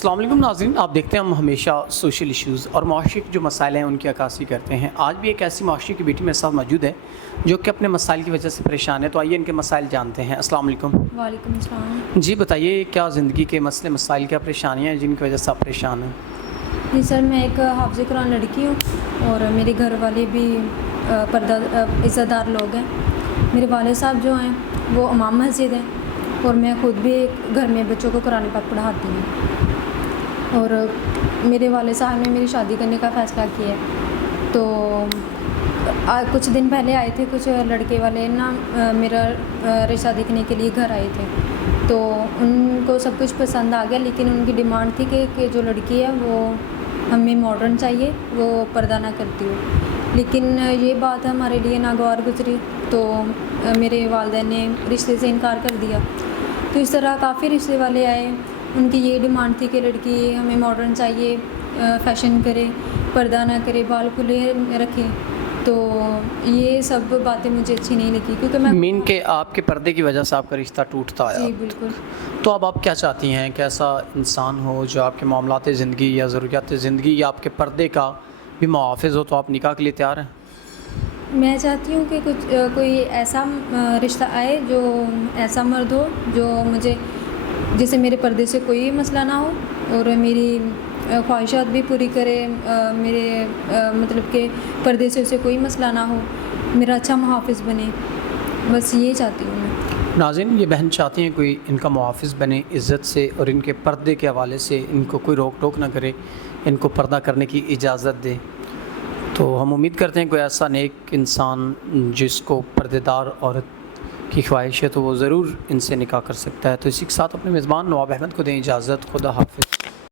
السلام علیکم ناظرین، آپ دیکھتے ہیں ہم ہمیشہ سوشل ایشوز اور معاشرے کے جو مسائل ہیں ان کی عکاسی کرتے ہیں۔ آج بھی ایک ایسی معاشرے کی بیٹی میرے ساتھ موجود ہے جو کہ اپنے مسائل کی وجہ سے پریشان ہے، تو آئیے ان کے مسائل جانتے ہیں۔ السلام علیکم۔ وعلیکم السلام۔ جی بتائیے، کیا زندگی کے مسئلے مسائل، کیا پریشانیاں ہیں جن کی وجہ سے آپ پریشان ہیں؟ جی سر، میں ایک حافظ قرآن لڑکی ہوں اور میرے گھر والے بھی پردہ عزت دار لوگ ہیں۔ میرے والد صاحب جو ہیں وہ امام مسجد ہیں اور میں خود بھی گھر میں بچوں کو قرآن پاک پڑھاتی ہوں، اور میرے والد صاحب نے میری شادی کرنے کا فیصلہ کیا ہے۔ تو کچھ دن پہلے آئے تھے کچھ لڑکے والے نا، میرا رشتہ دیکھنے کے لیے گھر آئے تھے، تو ان کو سب کچھ پسند آ گیا، لیکن ان کی ڈیمانڈ تھی کہ جو لڑکی ہے وہ ہمیں ماڈرن چاہیے، وہ پردہ نہ کرتی ہو۔ لیکن یہ بات ہمارے لیے ناگوار گزری، تو میرے والدین نے رشتے سے انکار کر دیا۔ تو اس طرح کافی رشتے والے آئے، ان کی یہ ڈیمانڈ تھی کہ لڑکی ہمیں ماڈرن چاہیے، فیشن کرے، پردہ نہ کرے، بال کھلے رکھے۔ تو یہ سب باتیں مجھے اچھی نہیں لگی، کیونکہ میں مین کہ آپ کے پردے کی وجہ سے آپ کا رشتہ ٹوٹتا ہے۔ جی بالکل۔ تو اب آپ کیا چاہتی ہیں کہ ایسا انسان ہو جو آپ کے معاملات زندگی یا ضروریات زندگی یا آپ کے پردے کا بھی محافظ ہو، تو آپ نکاح کے لیے تیار ہیں؟ میں چاہتی ہوں کہ کوئی ایسا رشتہ آئے، جو ایسا مرد ہو جو مجھے، جسے میرے پردے سے کوئی مسئلہ نہ ہو اور میری خواہشات بھی پوری کرے، میرے مطلب کہ پردے سے اسے کوئی مسئلہ نہ ہو، میرا اچھا محافظ بنے، بس یہ چاہتی ہوں میں۔ ناظرین، یہ بہن چاہتی ہیں کوئی ان کا محافظ بنے عزت سے، اور ان کے پردے کے حوالے سے ان کو کوئی روک ٹوک نہ کرے، ان کو پردہ کرنے کی اجازت دے۔ تو ہم امید کرتے ہیں کوئی ایسا نیک انسان جس کو پردے دار عورت کی خواہش ہے تو وہ ضرور ان سے نکاح کر سکتا ہے۔ تو اسی کے ساتھ اپنے میزبان نواب احمد کو دیں اجازت۔ خدا حافظ۔